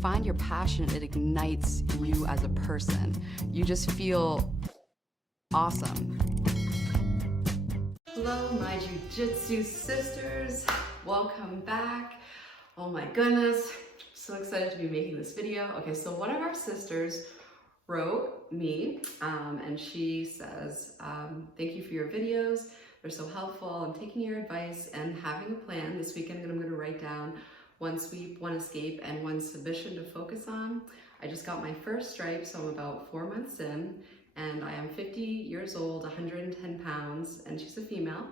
find your passion, it ignites you as a person. You just feel awesome. Hello, my jiu-jitsu sisters. Welcome back. Oh my goodness, so excited to be making this video. Okay, so one of our sisters wrote me and she says, thank you for your videos. They're so helpful. I'm taking your advice and having a plan. This weekend I'm going to write down one sweep, one escape, and one submission to focus on. I just got my first stripe, so I'm about 4 months in, and I am 50 years old, 110 pounds, and she's a female,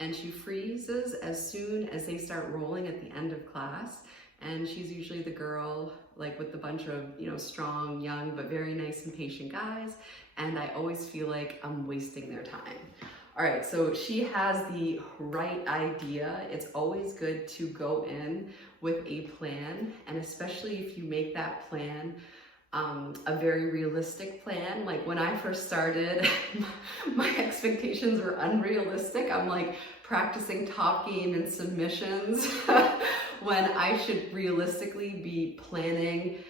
and she freezes as soon as they start rolling at the end of class, and she's usually the girl like with a bunch of, you know, strong, young, but very nice and patient guys, and I always feel like I'm wasting their time. All right, so she has the right idea. It's always good to go in with a plan, and especially if you make that plan a very realistic plan. Like when I first started, my expectations were unrealistic. I'm like practicing top game and submissions when I should realistically be planning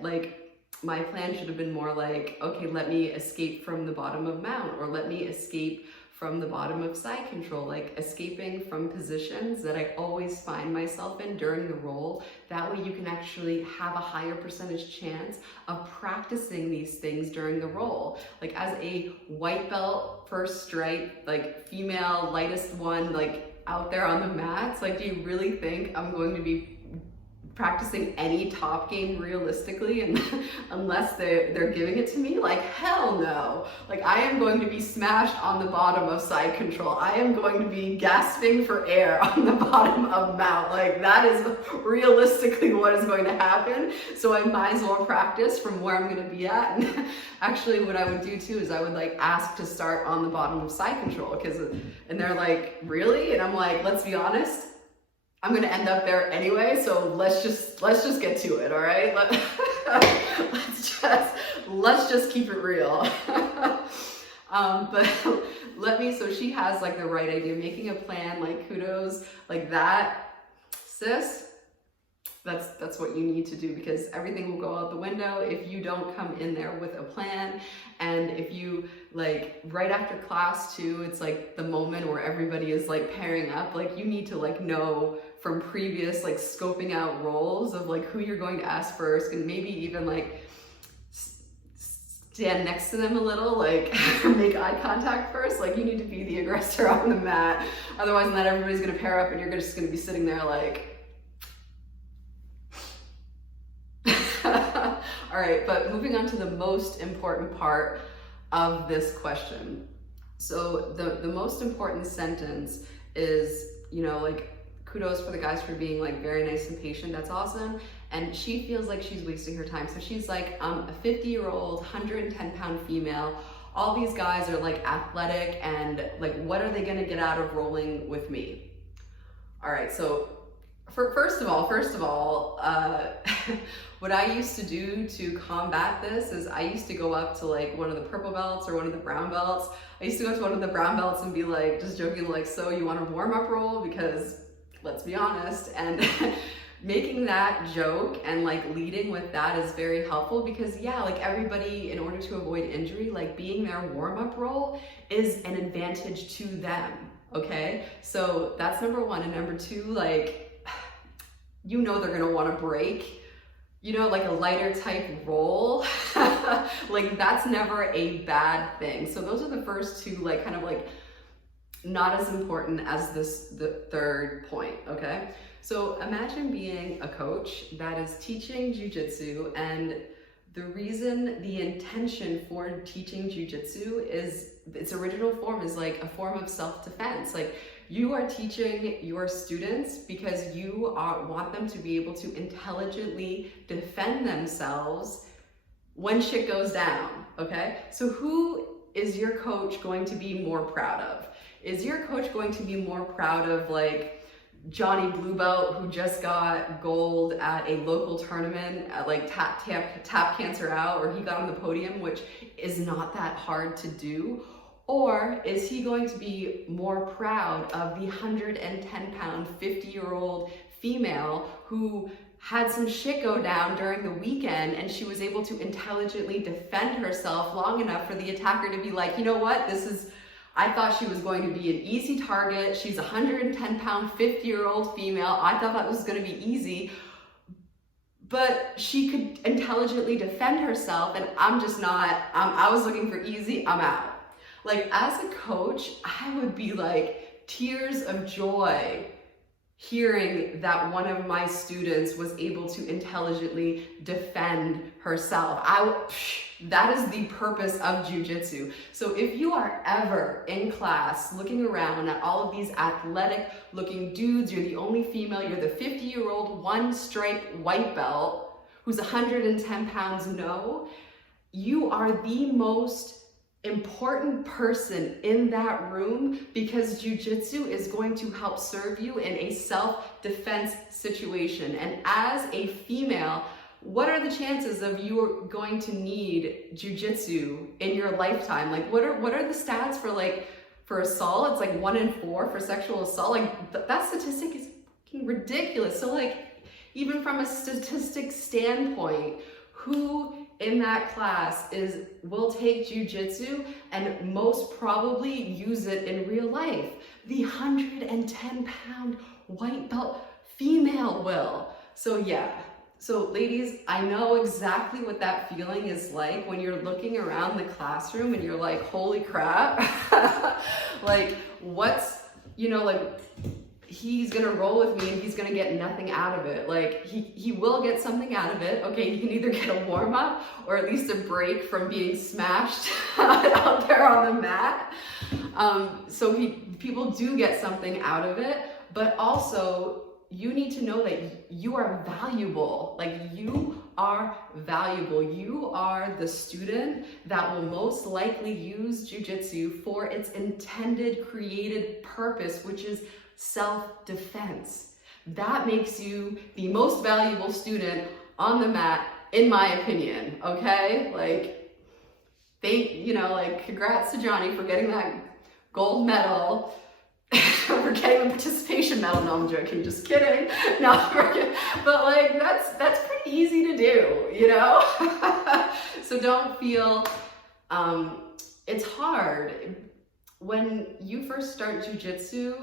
like my plan should have been more like, okay, let me escape from the bottom of mount, or let me escape from the bottom of side control, like escaping from positions that I always find myself in during the roll. That way you can actually have a higher percentage chance of practicing these things during the roll. Like as a white belt, first stripe, like female, lightest one, like out there on the mats, like do you really think I'm going to be practicing any top game realistically and unless they're giving it to me? Like hell no. Like I am going to be smashed on the bottom of side control. I am going to be gasping for air on the bottom of mount. Like that is realistically what is going to happen. So I might as well practice from where I'm going to be at. And actually what I would do too is I would like ask to start on the bottom of side control, and they're like, really? And I'm like, let's be honest, I'm gonna end up there anyway, so let's just get to it, all right? Let's just keep it real. But so she has like the right idea, making a plan, like kudos, like that, sis. That's what you need to do, because everything will go out the window if you don't come in there with a plan. And if you like right after class too, it's like the moment where everybody is like pairing up, like you need to like know from previous like scoping out roles of like who you're going to ask first, and maybe even like stand next to them a little, like make eye contact first. Like you need to be the aggressor on the mat. Otherwise not everybody's gonna pair up and you're just gonna be sitting there like, all right, but moving on to the most important part of this question. So the most important sentence is, you know, like kudos for the guys for being like very nice and patient. That's awesome. And she feels like she's wasting her time. So she's like, a 50-year-old, 110-pound female. All these guys are like athletic, and like, what are they gonna get out of rolling with me? All right, so first of all, what I used to do to combat this is I used to go up to like one of the purple belts or one of the brown belts. I used to go to one of the brown belts and be like, just joking, like, so you want a warm-up roll? Because let's be honest, and making that joke and like leading with that is very helpful, because yeah, like everybody, in order to avoid injury, like being their warm-up roll is an advantage to them, okay? So that's number one. And number two, like, you know they're gonna wanna break, you know, like a lighter type roll, like that's never a bad thing. So those are the first two, like kind of like not as important as the third point, okay? So imagine being a coach that is teaching jiu-jitsu, and the reason, the intention for teaching jiu-jitsu is, its original form is like a form of self-defense. Like you are teaching your students because you want them to be able to intelligently defend themselves when shit goes down, okay? So who is your coach going to be more proud of? Is your coach going to be more proud of like Johnny Blue Belt, who just got gold at a local tournament at like tap cancer out, or he got on the podium, which is not that hard to do? Or is he going to be more proud of the 110-pound, 50-year-old female who had some shit go down during the weekend and she was able to intelligently defend herself long enough for the attacker to be like, you know what, I thought she was going to be an easy target. She's a 110-pound, 50-year-old female. I thought that was going to be easy, but she could intelligently defend herself, and I'm just not. I was looking for easy, I'm out. Like, as a coach, I would be like tears of joy hearing that one of my students was able to intelligently defend herself. That is the purpose of jiu-jitsu. So if you are ever in class looking around at all of these athletic looking dudes, you're the only female, you're the 50-year-old one stripe white belt who's 110 pounds, no, you are the most important person in that room, because jiu-jitsu is going to help serve you in a self-defense situation. And as a female, what are the chances of you going to need jiu-jitsu in your lifetime? Like, what are the stats for assault? It's like 1 in 4 for sexual assault. Like, that statistic is fucking ridiculous. So like, even from a statistics standpoint, who in that class will take jiu-jitsu and most probably use it in real life? The 110-pound white belt female will. So yeah. So ladies, I know exactly what that feeling is like when you're looking around the classroom and you're like, holy crap, like he's gonna roll with me and he's gonna get nothing out of it. Like, he will get something out of it. Okay, he can either get a warm up or at least a break from being smashed out there on the mat. So people do get something out of it, but also you need to know that you are valuable. Like, you are valuable. You are the student that will most likely use jiu-jitsu for its intended, created purpose, which is self-defense. That makes you the most valuable student on the mat, in my opinion, okay? Like, congrats to Johnny for getting that gold medal, for getting the participation medal. No, I'm joking, just kidding. No, I'm kidding. But like, that's pretty easy to do, you know? So don't feel, it's hard. When you first start jiu-jitsu,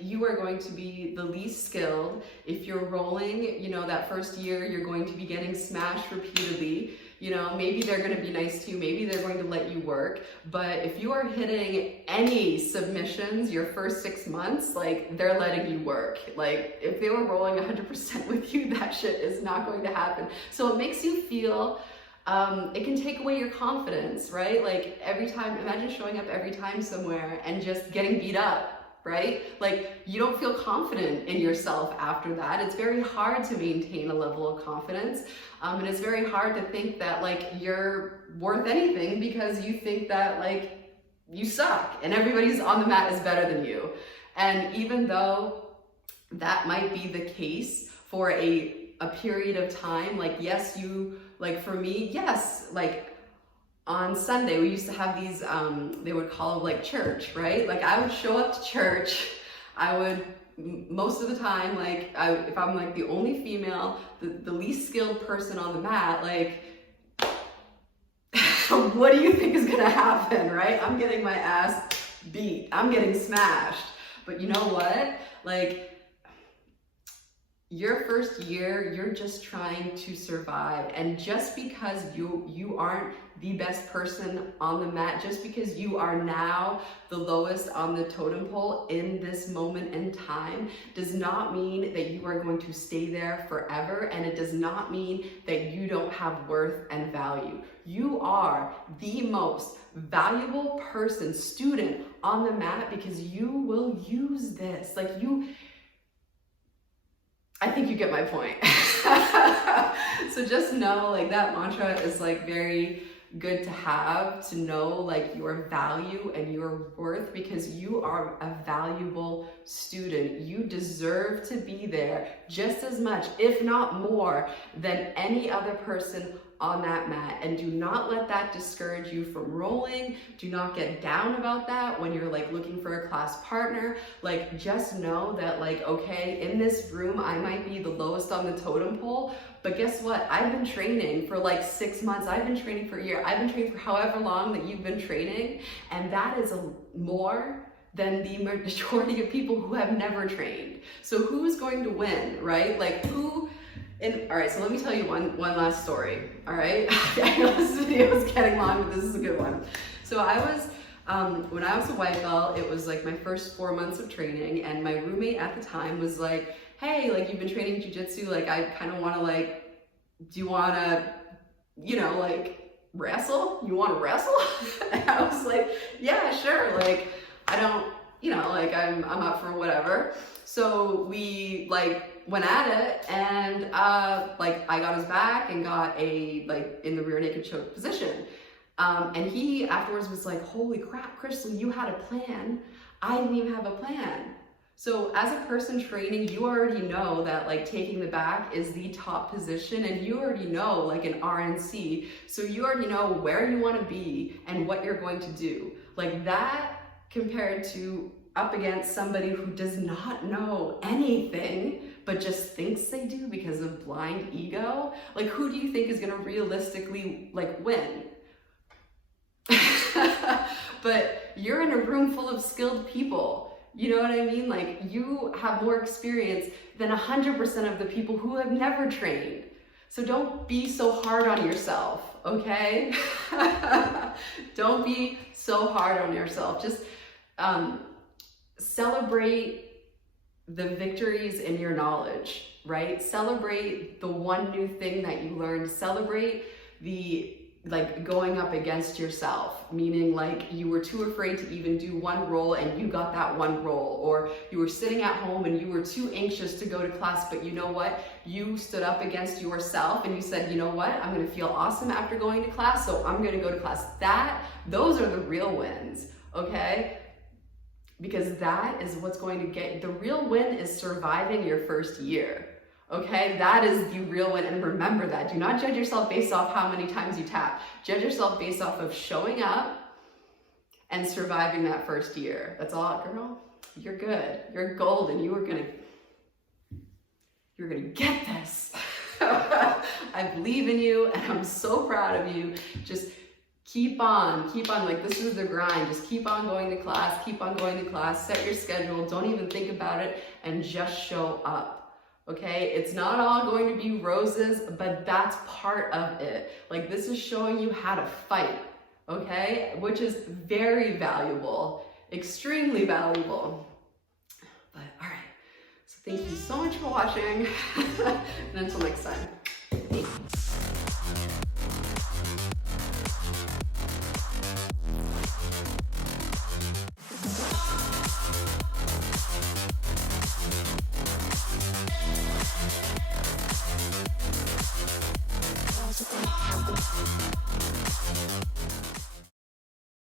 you are going to be the least skilled. If you're rolling, that first year, you're going to be getting smashed repeatedly. Maybe they're going to be nice to you, maybe they're going to let you work. But if you are hitting any submissions your first 6 months, like, they're letting you work. Like, if they were rolling 100% with you, that shit is not going to happen. So it makes you feel, it can take away your confidence, right? Like, every time, imagine showing up every time somewhere and just getting beat up, right? Like, you don't feel confident in yourself after that. It's very hard to maintain a level of confidence. And it's very hard to think that, like, you're worth anything because you think that, like, you suck and everybody's on the mat is better than you. And even though that might be the case for a period of time, like, yes, for me, yes, like, on Sunday, we used to have these, they would call it like church, right? Like, I would show up to church, most of the time, if I'm like the only female, the least skilled person on the mat, like, what do you think is gonna happen, right? I'm getting my ass beat, I'm getting smashed. But you know what? Like, your first year, you're just trying to survive. And just because you aren't the best person on the mat, just because you are now the lowest on the totem pole in this moment in time, does not mean that you are going to stay there forever. And it does not mean that you don't have worth and value. You are the most valuable person, student on the mat, because you will use this. Like, I think you get my point. So just know, like, that mantra is like very good to have, to know like your value and your worth, because you are a valuable student. You deserve to be there just as much, if not more, than any other person on that mat, and do not let that discourage you from rolling. Do not get down about that when you're like looking for a class partner. Like, just know that like, okay, in this room, I might be the lowest on the totem pole, but guess what? I've been training for like 6 months. I've been training for a year. I've been training for however long that you've been training. And that is more than the majority of people who have never trained. So who's going to win, right? Like who? All right, so let me tell you one last story, all right? I know this video is getting long, but this is a good one. So I was, when I was a white belt, it was like my first 4 months of training, and my roommate at the time was like, hey, like you've been training jiu-jitsu, like I kind of want to like, do you want to, you know, like wrestle? You want to wrestle? And I was like, yeah, sure. Like, I don't, you know, like I'm up for whatever. So we like went at it, and like I got his back and got a like in the rear naked choke position. And he afterwards was like, holy crap, Crystal, you had a plan. I didn't even have a plan. So as a person training, you already know that like taking the back is the top position, and you already know like an RNC. So you already know where you want to be and what you're going to do. Like that compared to up against somebody who does not know anything but just thinks they do because of blind ego. Like, who do you think is gonna realistically like win? But you're in a room full of skilled people. You know what I mean? Like, you have more experience than 100% of the people who have never trained. So don't be so hard on yourself, okay? Don't be so hard on yourself. Just celebrate the victories in your knowledge, right? Celebrate the one new thing that you learned. Celebrate the like going up against yourself, meaning like you were too afraid to even do one roll and you got that one roll, or you were sitting at home and you were too anxious to go to class, but you know what? You stood up against yourself and you said, you know what? I'm gonna feel awesome after going to class, so I'm gonna go to class. Those are the real wins, okay? Because that is what's going to get, the real win is surviving your first year, okay? That is the real win, and remember that. Do not judge yourself based off how many times you tap. Judge yourself based off of showing up and surviving that first year. That's all, girl. You're good. You're golden. You're gonna get this. I believe in you, and I'm so proud of you. Just keep on, like this is the grind. Just keep on going to class, set your schedule, don't even think about it, and just show up, okay? It's not all going to be roses, but that's part of it. Like, this is showing you how to fight, okay? Which is very valuable, extremely valuable. But all right, so thank you so much for watching, and until next time.